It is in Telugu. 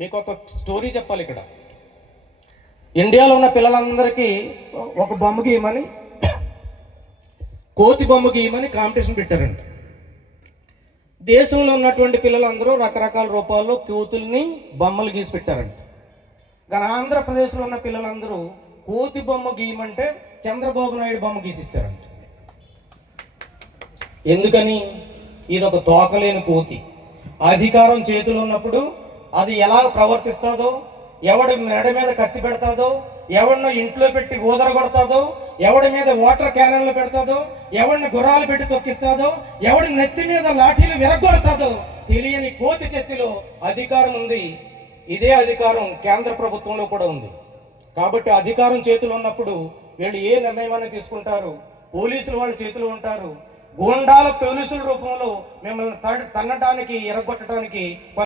మీకు ఒక స్టోరీ చెప్పాలి. ఇక్కడ ఇండియాలో ఉన్న పిల్లలందరికీ ఒక బొమ్మ గీయమని, కోతి బొమ్మ గీయమని కాంపిటీషన్ పెట్టారంట. దేశంలో ఉన్నటువంటి పిల్లలందరూ రకరకాల రూపాల్లో కోతుల్ని బొమ్మలు గీసి పెట్టారంట. కానీ ఆంధ్రప్రదేశ్లో ఉన్న పిల్లలందరూ కోతి బొమ్మ గీయమంటే చంద్రబాబు నాయుడు బొమ్మ గీసి ఇచ్చారంట. ఎందుకని? ఇది ఒక తోకలేని కోతి. అధికారం చేతిలో ఉన్నప్పుడు అది ఎలా ప్రవర్తిస్తుందో, ఎవడి మెడ మీద కత్తి పెడతాదో, ఎవడినో ఇంట్లో పెట్టి ఊదర కొడతాదో, ఎవడి మీద వాటర్ క్యానన్లు పెడతాదో, ఎవడిని గుర్రాలు పెట్టి తొక్కిస్తాదో, ఎవడి నెత్తి మీద లాఠీలు విరగొడతాదో తెలియని కోతి చేతిలో అధికారం ఉంది. ఇదే అధికారం కేంద్ర ప్రభుత్వంలో కూడా ఉంది. కాబట్టి అధికారం చేతిలో ఉన్నప్పుడు వీళ్ళు ఏ నిర్ణయాన్ని తీసుకుంటారు? పోలీసులు వాళ్ళ చేతిలో ఉంటారు. గూండాల పోలీసుల రూపంలో మిమ్మల్ని తన్నడానికి, ఎరగొట్టడానికి